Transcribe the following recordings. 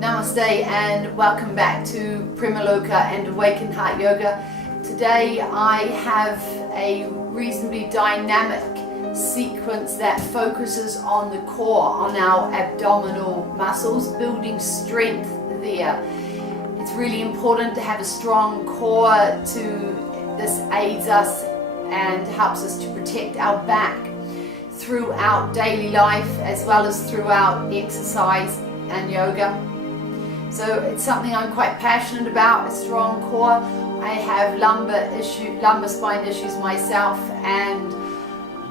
Namaste and welcome back to Premaloka and Awakened Heart Yoga. Today I have a reasonably dynamic sequence that focuses on the core, on our abdominal muscles, building strength there. It's really important to have a strong core. This aids us and helps us to protect our back throughout daily life as well as throughout exercise and yoga. So it's something I'm quite passionate about, a strong core. I have lumbar spine issues myself, and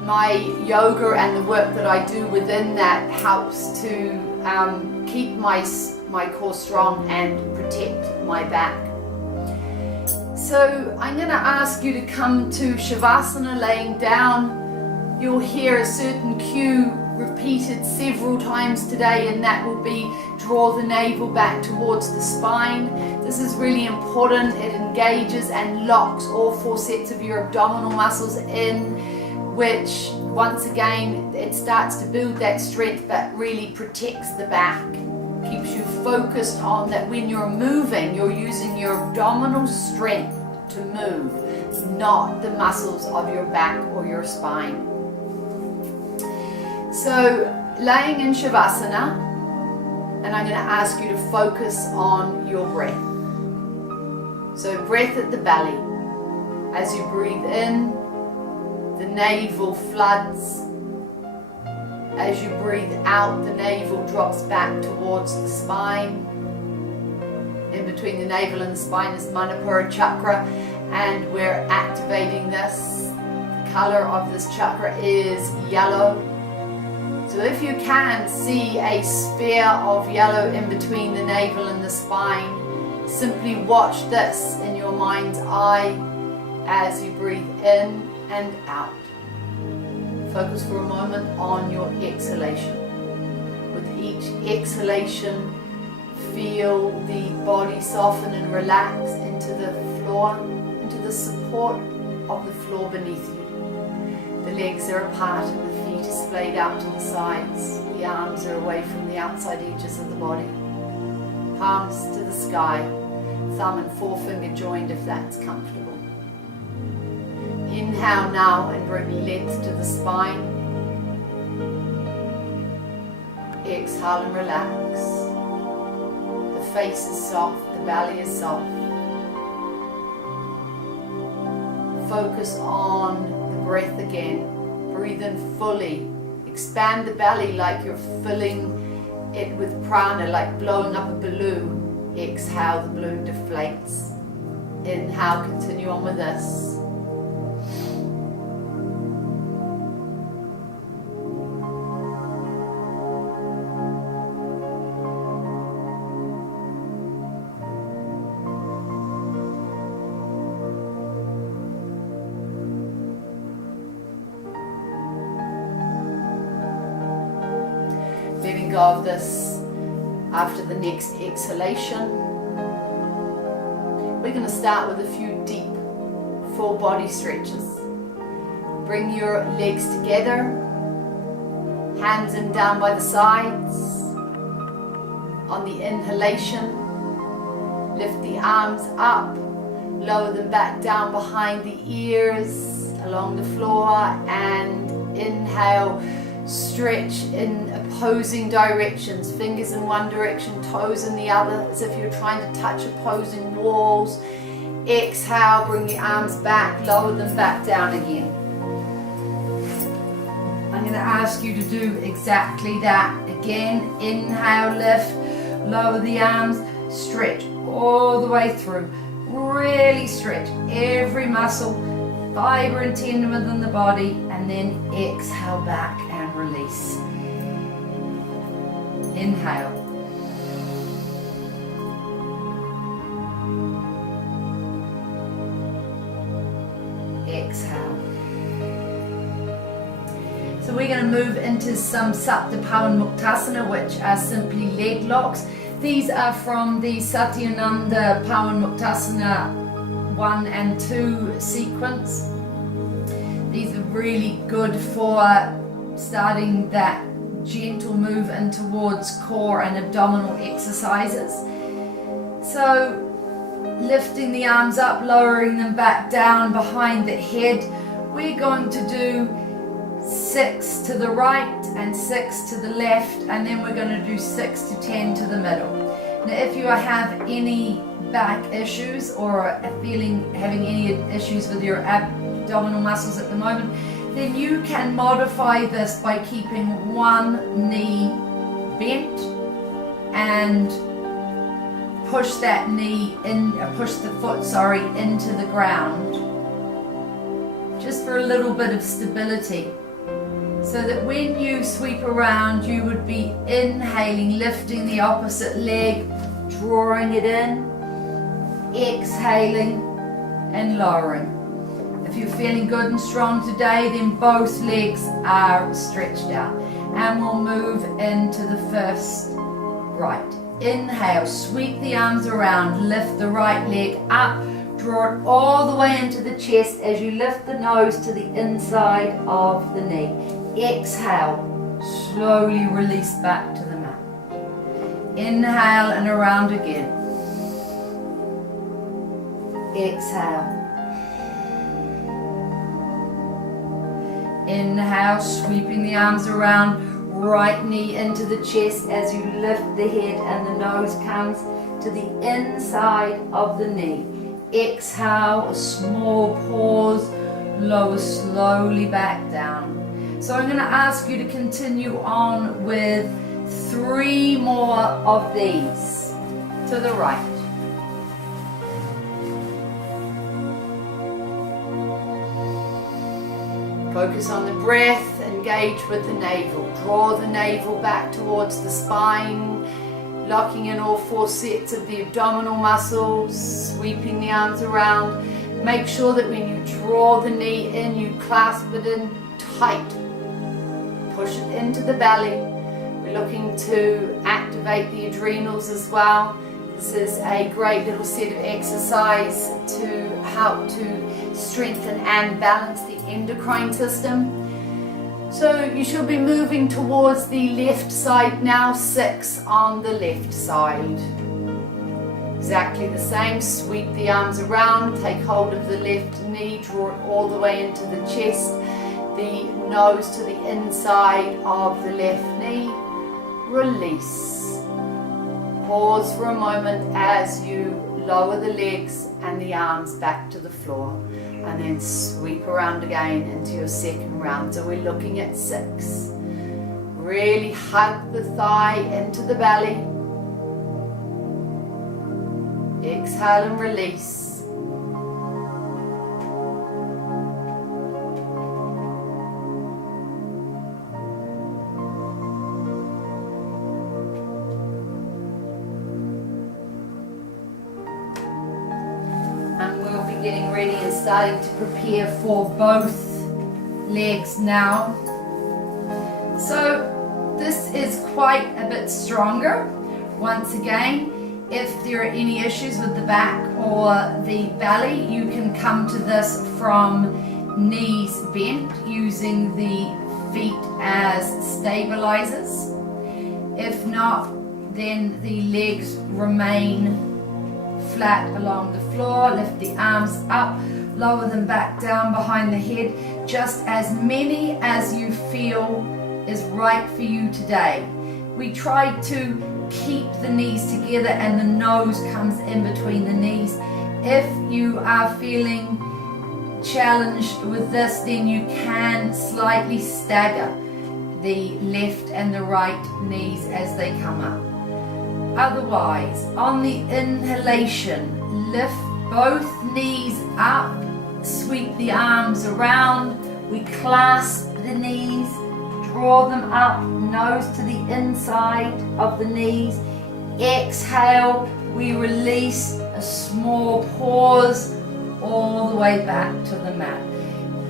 my yoga and the work that I do within that helps to keep my core strong and protect my back. So I'm going to ask you to come to Shavasana, laying down. You'll hear a certain cue repeated several times today, and that will be draw the navel back towards the spine. This is really important. It engages and locks all four sets of your abdominal muscles in, which once again it starts to build that strength but really protects the back, keeps you focused on that. When you're moving, you're using your abdominal strength to move, not the muscles of your back or your spine. So laying in Shavasana, and I'm going to ask you to focus on your breath. So breath at the belly. As you breathe in, the navel floods. As you breathe out, the navel drops back towards the spine. In between the navel and the spine is manipura chakra, and we're activating this. The color of this chakra is yellow. So if you can see a sphere of yellow in between the navel and the spine, simply watch this in your mind's eye as you breathe in and out. Focus for a moment on your exhalation. With each exhalation, feel the body soften and relax into the floor, into the support of the floor beneath you. The legs are apart and the feet are splayed out to the sides. The arms are away from the outside edges of the body. Palms to the sky, thumb and forefinger joined if that's comfortable. Inhale now and bring length to the spine. Exhale and relax. The face is soft, the belly is soft. Focus on breath again. Breathe in fully. Expand the belly like you're filling it with prana, like blowing up a balloon. Exhale, the balloon deflates. Inhale, continue on with this. Letting go of this after the next exhalation. We're going to start with a few deep full body stretches. Bring your legs together, hands in down by the sides. On the inhalation, lift the arms up, lower them back down behind the ears, along the floor, and inhale. Stretch in opposing directions, fingers in one direction, toes in the other, as if you're trying to touch opposing walls. Exhale, bring the arms back, lower them back down again. I'm going to ask you to do exactly that. Again, inhale, lift, lower the arms, stretch all the way through. Really stretch every muscle, fiber and tendon within the body, and then exhale back and release. Inhale. Exhale. So we're going to move into some Sapta Pawan Muktasana, which are simply leg locks. These are from the Satyananda Pawan Muktasana 1 and 2 sequence. These are really good for starting that gentle move in towards core and abdominal exercises. So lifting the arms up, lowering them back down behind the head. We're going to do 6 to the right and 6 to the left, and then we're going to do 6 to 10 to the middle. Now if you have any back issues or having any issues with your abdominal muscles at the moment, then you can modify this by keeping one knee bent and push that knee in, push the foot, into the ground, just for a little bit of stability, so that when you sweep around, you would be inhaling, lifting the opposite leg, drawing it in, exhaling and lowering. If you're feeling good and strong today, then both legs are stretched out. And we'll move into the first right. Inhale, sweep the arms around, lift the right leg up, draw it all the way into the chest as you lift the nose to the inside of the knee. Exhale, slowly release back to the mat. Inhale and around again. Exhale. Inhale, sweeping the arms around, right knee into the chest as you lift the head and the nose comes to the inside of the knee. Exhale, a small pause, lower slowly back down. So I'm going to ask you to continue on with 3 more of these to the right. Focus on the breath, engage with the navel. Draw the navel back towards the spine, locking in all 4 sets of the abdominal muscles, sweeping the arms around. Make sure that when you draw the knee in, you clasp it in tight. Push it into the belly. We're looking to activate the adrenals as well. This is a great little set of exercise to help to strengthen and balance the endocrine system. So you should be moving towards the left side now, 6 on the left side. Exactly the same, sweep the arms around, take hold of the left knee, draw it all the way into the chest, the nose to the inside of the left knee, release. Pause for a moment as you lower the legs and the arms back to the floor, and then sweep around again into your second round. So we're looking at 6. Really hug the thigh into the belly. Exhale and release. Getting ready and starting to prepare for both legs now. So this is quite a bit stronger. Once again, if there are any issues with the back or the belly, you can come to this from knees bent, using the feet as stabilizers. If not, then the legs remain flat along the floor. Lift the arms up, lower them back down behind the head, just as many as you feel is right for you today. We try to keep the knees together and the nose comes in between the knees. If you are feeling challenged with this, then you can slightly stagger the left and the right knees as they come up. Otherwise, on the inhalation, lift both knees up, sweep the arms around, we clasp the knees, draw them up, nose to the inside of the knees. Exhale, we release, a small pause, all the way back to the mat.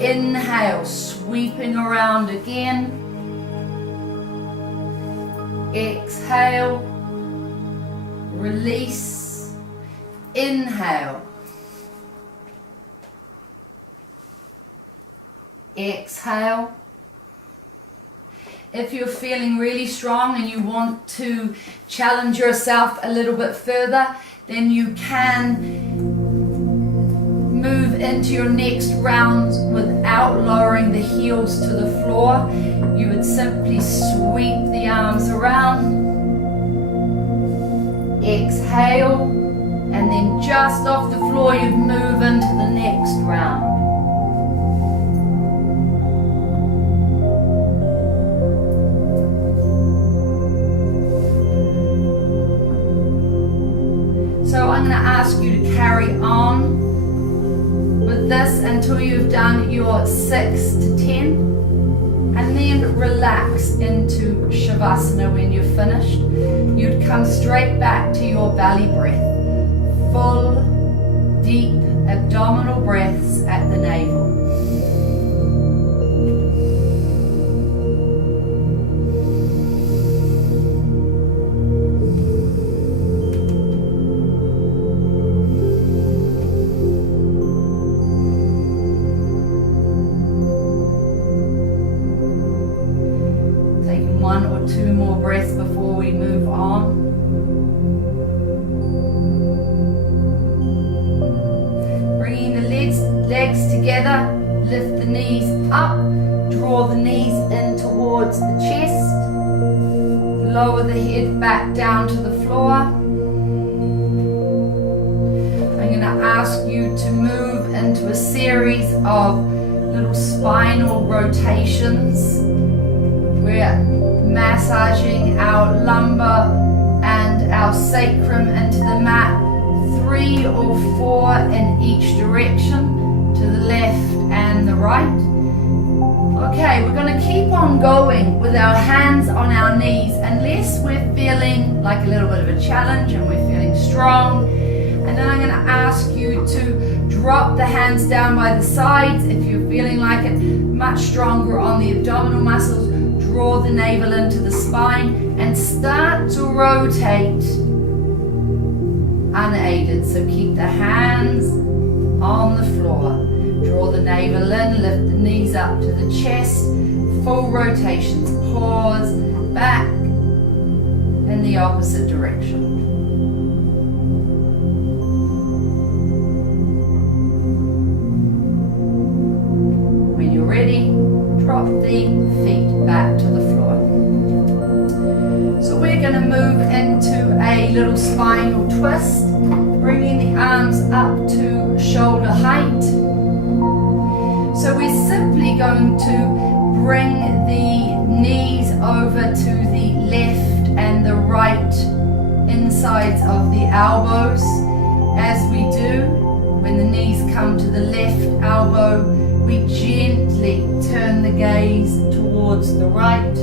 Inhale, sweeping around again. Exhale. Release, inhale, exhale. If you're feeling really strong and you want to challenge yourself a little bit further, then you can move into your next round without lowering the heels to the floor. You would simply sweep the arms around, exhale, and then just off the floor you'd move into the next round. So I'm going to ask you to carry on with this until you've done your 6 to 10. And then relax into Shavasana when you're finished. You'd come straight back to your belly breath. Full, deep abdominal breaths at the navel. One or two more breaths before we move on. Bringing the legs together, lift the knees up, draw the knees in towards the chest, lower the head back down to the floor. I'm going to ask you to move into a series of little spinal rotations. We're massaging our lumbar and our sacrum into the mat, 3 or 4 in each direction, to the left and the right. Okay, we're going to keep on going with our hands on our knees unless we're feeling like a little bit of a challenge and we're feeling strong. And then I'm going to ask you to drop the hands down by the sides if you're feeling like it, much stronger on the abdominal muscles. Draw the navel into the spine and start to rotate unaided. So keep the hands on the floor. Draw the navel in, lift the knees up to the chest. Full rotations. Pause, back in the opposite direction. When you're ready, drop the feet back to the floor. So we're going to move into a little spinal twist, bringing the arms up to shoulder height. So we're simply going to bring the knees over to the left and the right insides of the elbows. As we do, when the knees come to the left elbow, we gently turn the gaze towards the right,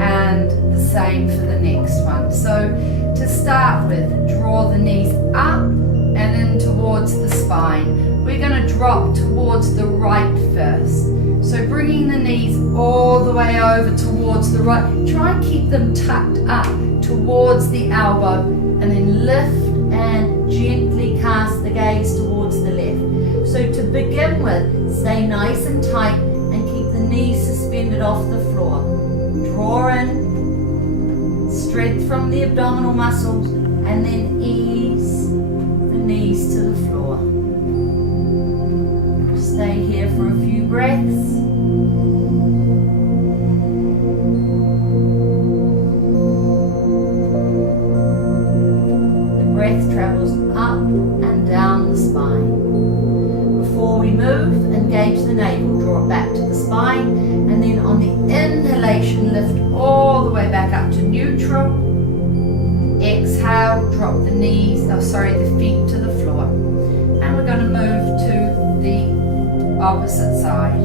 and the same for the next one. So to start with, draw the knees up and in towards the spine. We're going to drop towards the right first. So bringing the knees all the way over towards the right. Try and keep them tucked up towards the elbow, and then lift and gently cast the gaze towards the left. So to begin with, stay nice and tight and keep the knees suspended off the floor. Draw in, strength from the abdominal muscles, and then ease the knees to the floor. Stay here for a few breaths. The breath travels up and down the spine. Before we move, engage the navel, draw it back to the spine, and then on the inhalation, lift all the way back up to neutral. Exhale, drop the the feet to the floor. And we're going to move to the opposite side.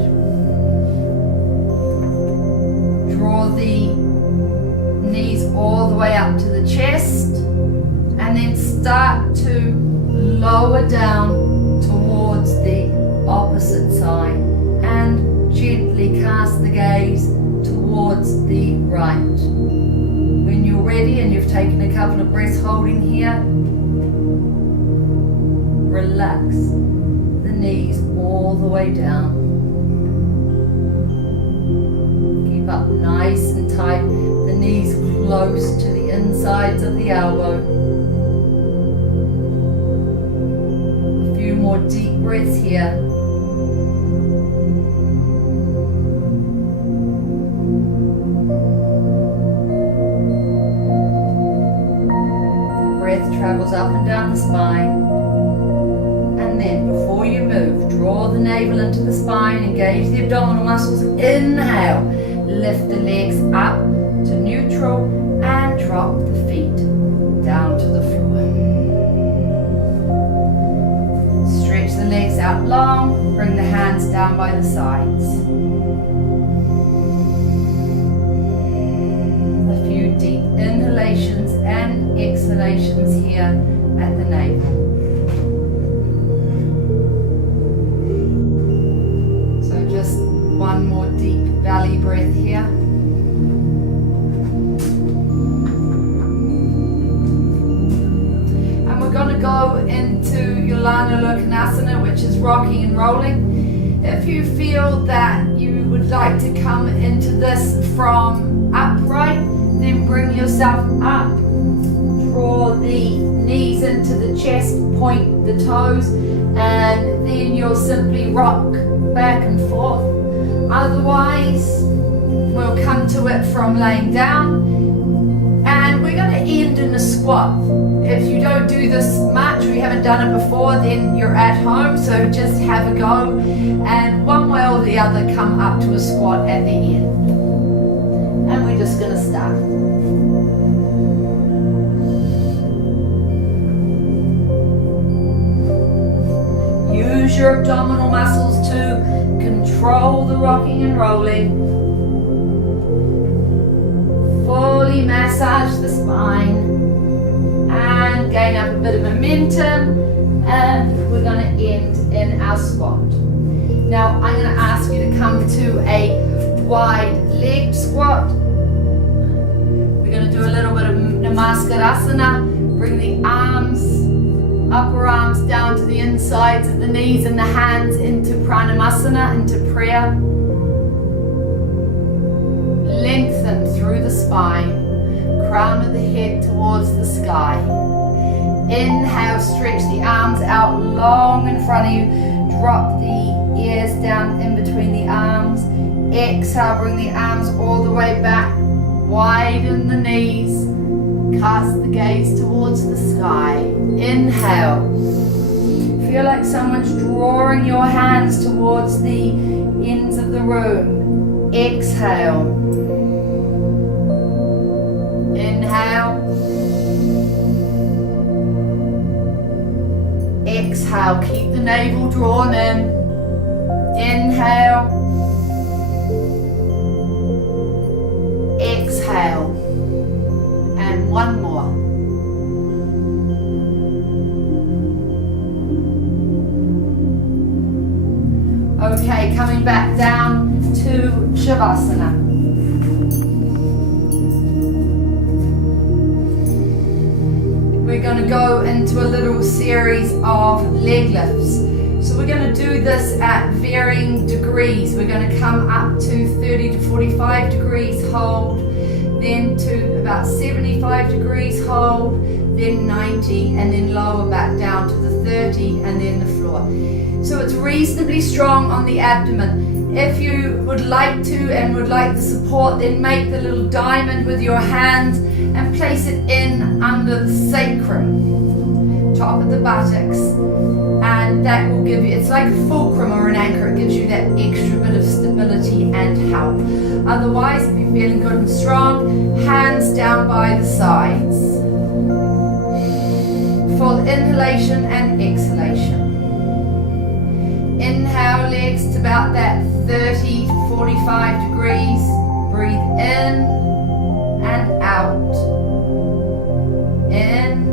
Draw the knees all the way up to the chest, and then start to lower down towards the opposite side and gently cast the gaze towards the right. When you're ready and you've taken a couple of breaths holding here, relax the knees all the way down. Keep them up nice and tight. The knees close to the insides of the elbow. A few more deep breaths here. Travels up and down the spine, and then before you move, draw the navel into the spine, engage the abdominal muscles. Inhale, lift the legs up to neutral and drop the feet down to the floor. Stretch the legs out long, bring the hands down by the sides. A few deep inhalations and exhalations here at the navel. So just one more deep belly breath here. And we're going to go into Premaloka, which is rocking and rolling. If you feel that you would like to come into this from upright, then bring yourself up. Draw the knees into the chest, point the toes, and then you'll simply rock back and forth. Otherwise, we'll come to it from laying down, and we're going to end in a squat. If you don't do this much, or you haven't done it before, then you're at home, so just have a go, and one way or the other come up to a squat at the end. And we're just going to start. Use your abdominal muscles to control the rocking and rolling. Fully massage the spine and gain up a bit of momentum, and we're going to end in our squat. Now I'm going to ask you to come to a wide legged squat. We're going to do a little bit of Namaskar. Bring the arms, upper arms down to the insides of the knees and the hands into Pranamasana, into prayer. Lengthen through the spine, crown of the head towards the sky. Inhale, stretch the arms out long in front of you. Drop the ears down in between the arms. Exhale, bring the arms all the way back. Widen the knees. Cast the gaze towards the sky. Inhale. Feel like someone's drawing your hands towards the ends of the room. Exhale. Inhale. Exhale. Keep the navel drawn in. Inhale. Exhale. And one more. Okay, coming back down to Shavasana. We're going to go into a little series of leg lifts. So we're going to do this at varying degrees. We're going to come up to 30 to 45 degrees, hold, then to about 75 degrees, hold, then 90, and then lower back down to the 30 and then the floor. So it's reasonably strong on the abdomen. If you would like to and would like the support, then make the little diamond with your hands and place it in under the sacrum, top of the buttocks, and that will give you, it's like a fulcrum or an anchor, it gives you that extra bit of stability and help. Otherwise, if you're feeling good and strong, hands down by the sides. Full inhalation and exhalation. Inhale, legs to about that 30 to 45 degrees. Breathe in and out. In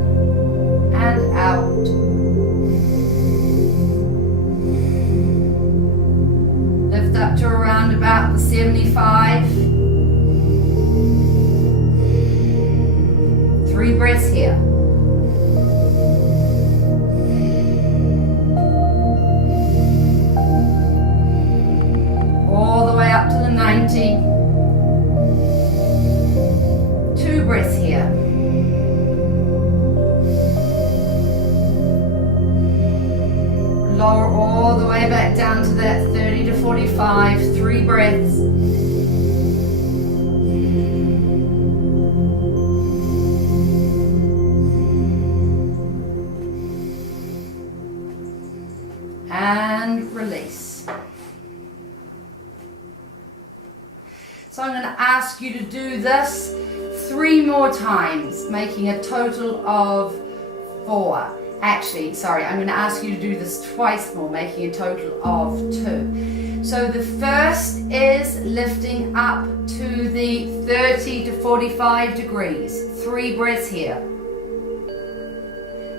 and out. Lift up to around about the 75. 3 breaths here. All the way up to the 90. 2 breaths here. Lower all the way back down to that 30 to 45, 3 breaths. And release. So I'm going to ask you to do this 3 more times, making a total of 4. Actually, sorry, I'm going to ask you to do this twice more, making a total of 2. So the first is lifting up to the 30 to 45 degrees. 3 breaths here.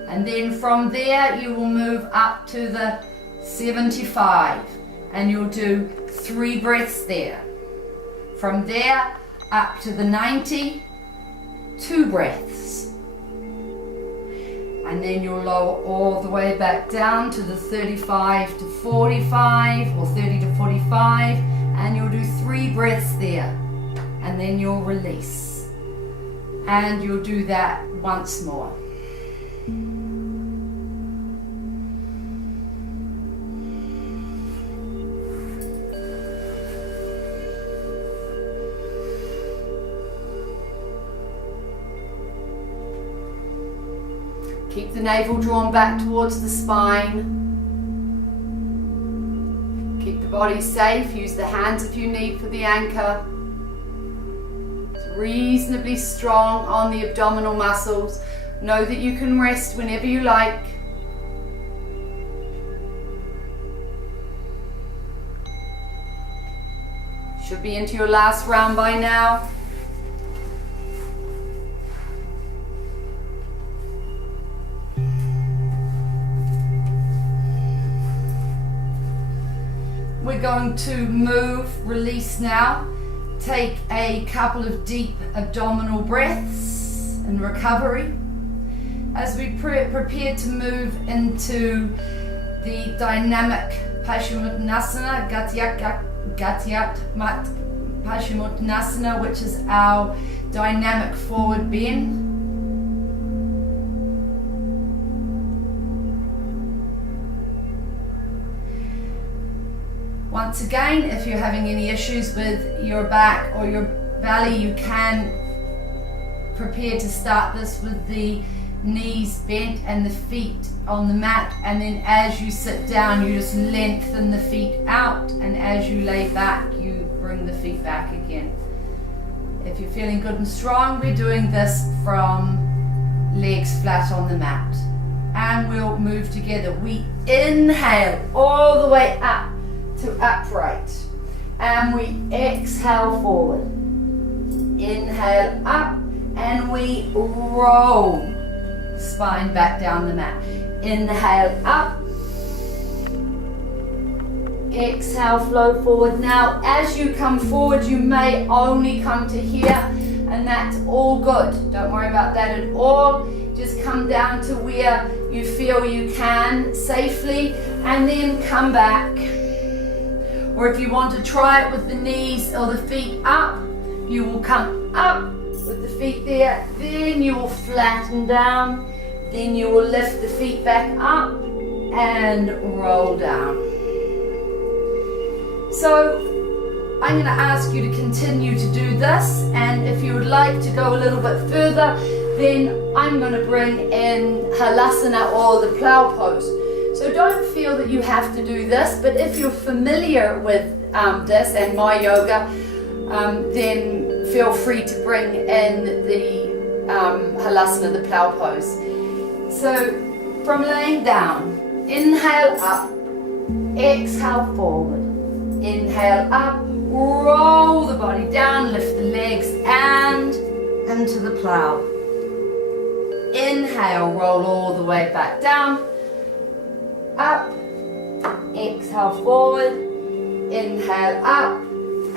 And then from there you will move up to the 75 and you'll do 3 breaths there. From there up to the 90, 2 breaths. And then you'll lower all the way back down to the 35 to 45 or 30 to 45 and you'll do 3 breaths there. And then you'll release. And you'll do that once more. Keep the navel drawn back towards the spine. Keep the body safe. Use the hands if you need for the anchor. It's reasonably strong on the abdominal muscles. Know that you can rest whenever you like. Should be into your last round by now. We're going to move, release now. Take a couple of deep abdominal breaths in recovery. As we prepare to move into the dynamic Paschimottanasana, Gatyat Paschimottanasana, which is our dynamic forward bend. Once again, if you're having any issues with your back or your belly, you can prepare to start this with the knees bent and the feet on the mat, and then as you sit down you just lengthen the feet out, and as you lay back you bring the feet back again. If you're feeling good and strong, we're doing this from legs flat on the mat, and we'll move together. We inhale all the way up to upright, and we exhale forward. Inhale up and we roll spine back down the mat. Inhale up, exhale, flow forward. Now as you come forward you may only come to here, and that's all good. Don't worry about that at all. Just come down to where you feel you can safely, and then come back. Or if you want to try it with the knees or the feet up, you will come up with the feet there, then you will flatten down, then you will lift the feet back up and roll down. So I'm going to ask you to continue to do this, and if you would like to go a little bit further, then I'm going to bring in Halasana or the plow pose. So don't feel that you have to do this, but if you're familiar with this and my yoga, then feel free to bring in the Halasana, the plow pose. So from laying down, inhale up, exhale forward. Inhale up, roll the body down, lift the legs and into the plow. Inhale, roll all the way back down. Up, exhale forward, inhale up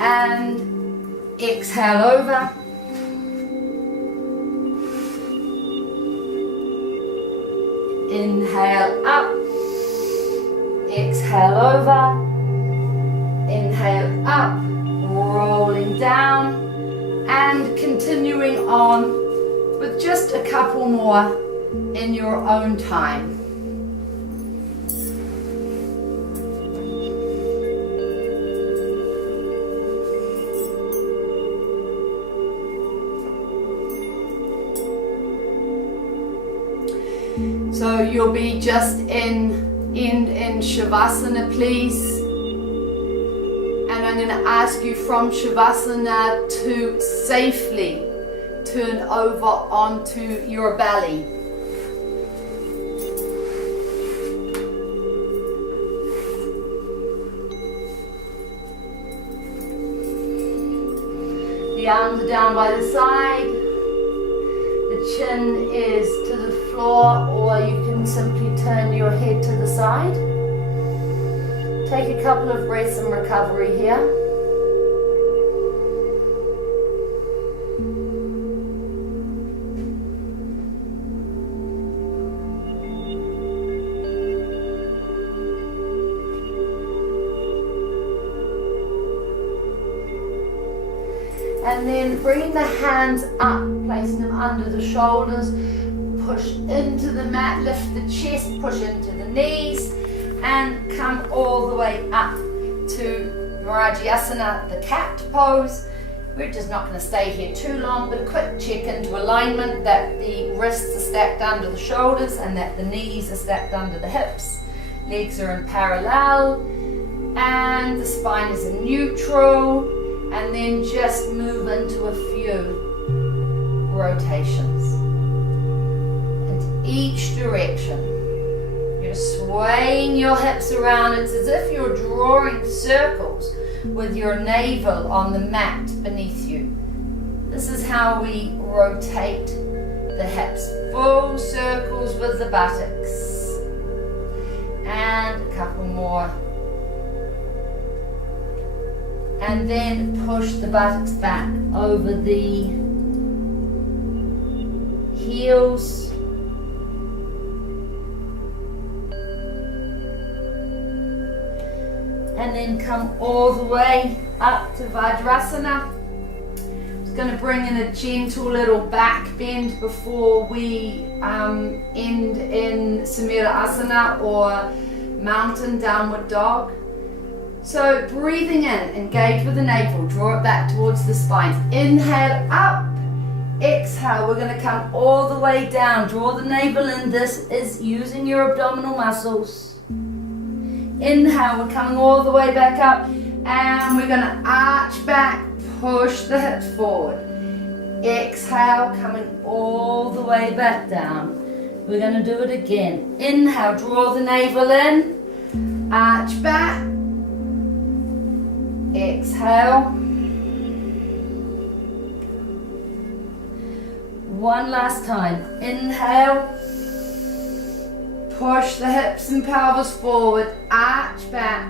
and exhale over. Inhale up, exhale over, inhale up, rolling down and continuing on with just a couple more in your own time. So you'll be just in Shavasana, please. And I'm going to ask you from Shavasana to safely turn over onto your belly. The arms are down by the side. The chin is to the floor, or you can simply turn your head to the side. Take a couple of breaths in recovery here. And then bringing the hands up, placing them under the shoulders, push into the mat, lift the chest, push into the knees, and come all the way up to Marajyasana, the cat pose. We're just not going to stay here too long, but a quick check into alignment that the wrists are stacked under the shoulders and that the knees are stacked under the hips. Legs are in parallel and the spine is in neutral. And then just move into a few rotations into each direction. You're swaying your hips around. It's as if you're drawing circles with your navel on the mat beneath you. This is how we rotate the hips. Full circles with the buttocks. And a couple more. And then push the buttocks back over the heels. And then come all the way up to Vajrasana. Just going to bring in a gentle little back bend before we end in Samira Asana or mountain downward dog. So breathing in, engage with the navel, draw it back towards the spine. Inhale up, exhale, we're going to come all the way down. Draw the navel in, this is using your abdominal muscles. Inhale, we're coming all the way back up and we're going to arch back, push the hips forward. Exhale, coming all the way back down. We're going to do it again. Inhale, draw the navel in, arch back. Exhale. One last time. Inhale. Push the hips and pelvis forward. Arch back.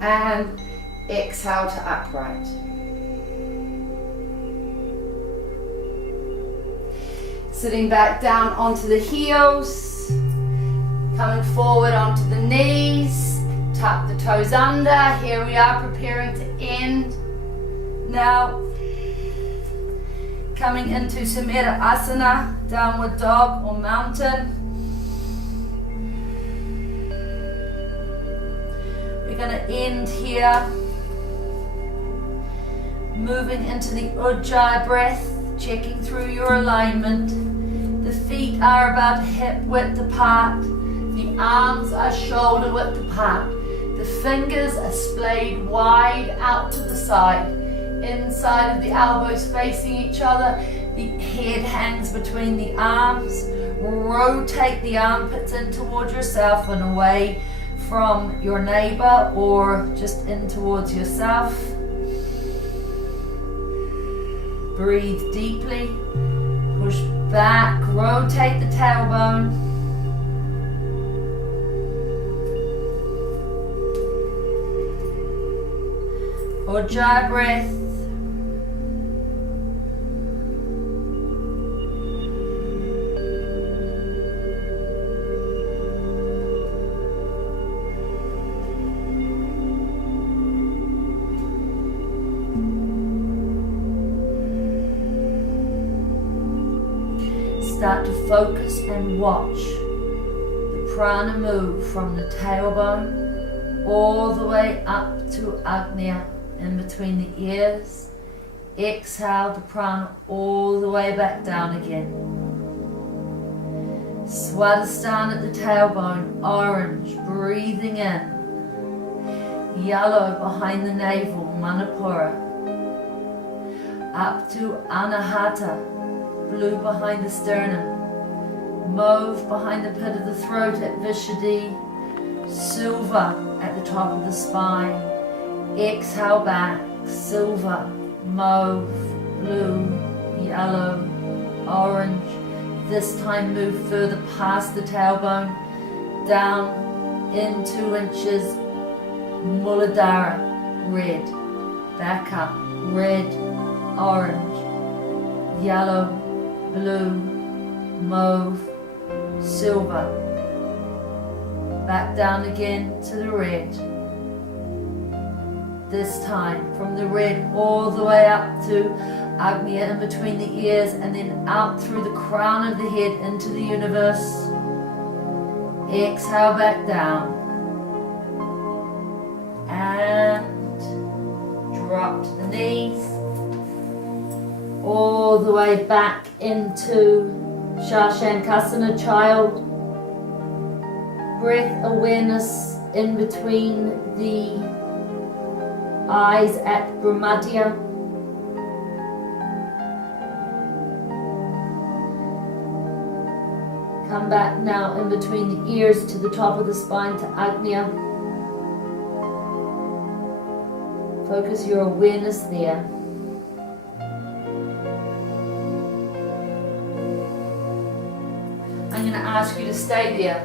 And exhale to upright. Sitting back down onto the heels. Coming forward onto the knees. Tuck the toes under. Here we are preparing to end. Now, coming into Samira Asana, downward dog or mountain. We're going to end here. Moving into the Ujjayi breath, checking through your alignment. The feet are about hip width apart. The arms are shoulder width apart. The fingers are splayed wide out to the side. Inside of the elbows facing each other. The head hangs between the arms. Rotate the armpits in towards yourself and away from your neighbor or just in towards yourself. Breathe deeply. Push back. Rotate the tailbone. Ujjayi breath. start to focus and watch the prana move from the tailbone all the way up to Agnya, in between the ears. Exhale the prana all the way back down again. Swadhisthana at the tailbone, orange, breathing in. Yellow behind the navel, manipura. Up to Anahata, blue behind the sternum. Mauve behind the pit of the throat at Vishuddhi. Silver at the top of the spine. Exhale back, silver, mauve, blue, yellow, orange. This time move further past the tailbone, down in 2 inches, Muladhara, red, back up, red, orange, yellow, blue, mauve, silver, back down again to the red. This time from the red all the way up to Agnya, in between the ears, and then out through the crown of the head into the universe. Exhale back down. And drop to the knees. All the way back into Shashankasana, child. Breath awareness in between the eyes at Brahmadya. Come back now in between the ears to the top of the spine to Agnya. Focus your awareness there. I'm going to ask you to stay there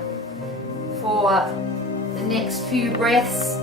for the next few breaths.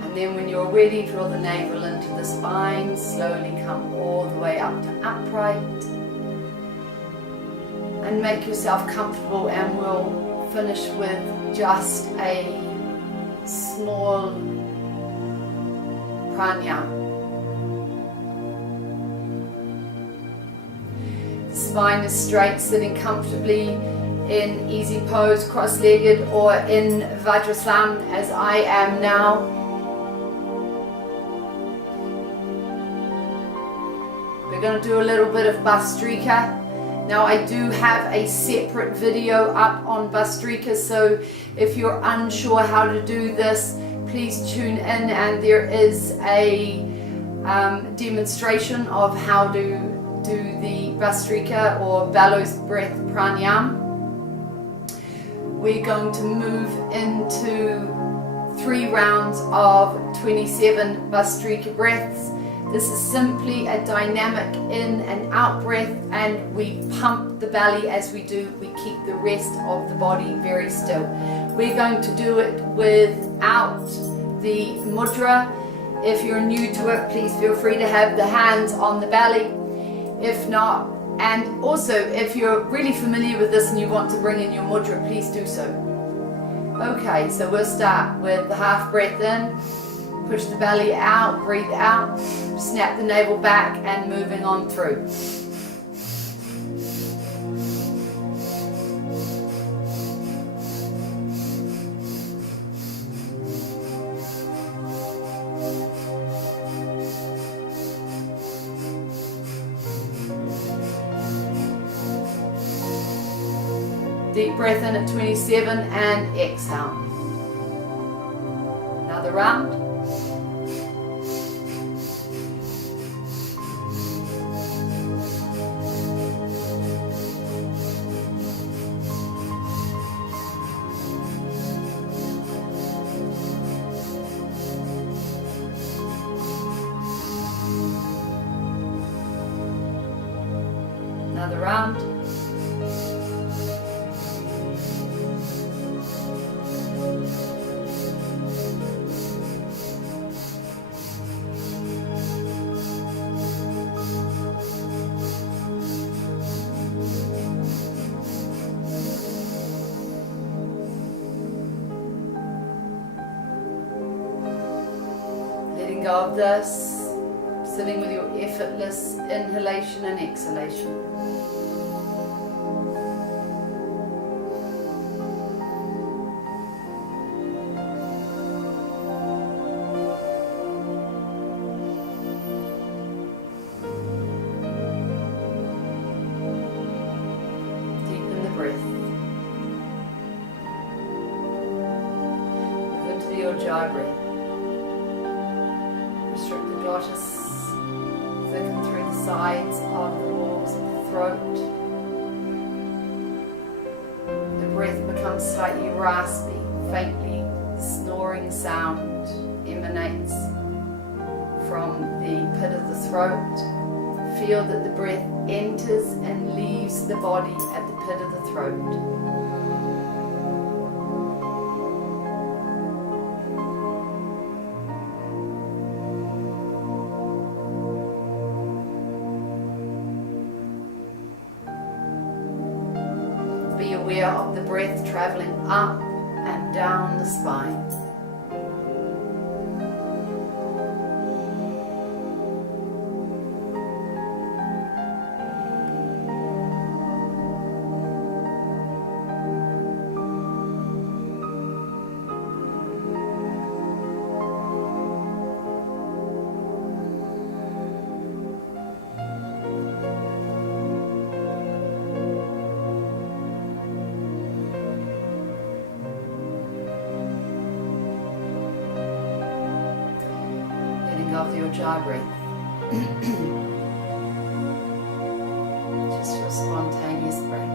And then when you're ready, draw the navel into the spine, slowly come all the way up to upright. And make yourself comfortable, and we'll finish with just a small pranayama. The spine is straight, sitting comfortably in easy pose, cross-legged, or in Vajrasana as I am now. We're going to do a little bit of Bhastrika. Now I do have a separate video up on Bhastrika, so if you're unsure how to do this, please tune in, and there is a demonstration of how to do the Bhastrika or bellows breath pranayama. We're going to move into 3 rounds of 27 Bhastrika breaths. This is simply a dynamic in and out breath, and we pump the belly as we do. We keep the rest of the body very still. We're going to do it without the mudra. If you're new to it, please feel free to have the hands on the belly. If not, and also if you're really familiar with this and you want to bring in your mudra, please do so. Okay, so we'll start with the half breath in. Push the belly out, breathe out, snap the navel back, and moving on through. Deep breath in at 27 and exhale. Another round. Another round. go of this, sitting with your effortless inhalation and exhalation. Deepen the breath. Move into the Ujjayi breath. Restrict the glottis, thicken through the sides of the walls of the throat. The breath becomes slightly raspy, faintly snoring sound emanates from the pit of the throat. Feel that the breath enters and leaves the body at the pit of the throat. Be aware of the breath traveling up and down the spine. Of your jaw breath. Just your spontaneous breath.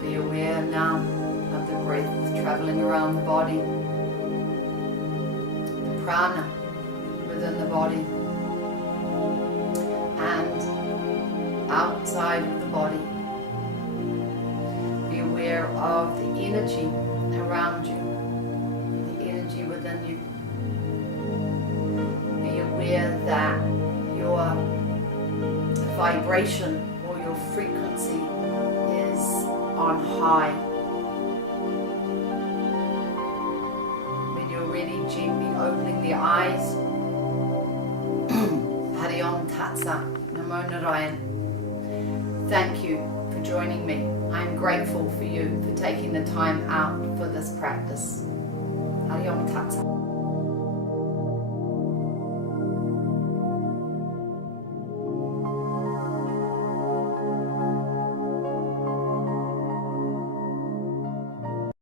Be aware now of the breath traveling around the body, the prana within the body and outside of the body. Be aware of the energy around you, the energy within you. Be aware that your vibration or your frequency is on high. When you're ready, gently opening the eyes. Tatsa, Namo Narayan. Thank you for joining me. I'm grateful for you for taking the time out for this practice. Hari Om Tatsa.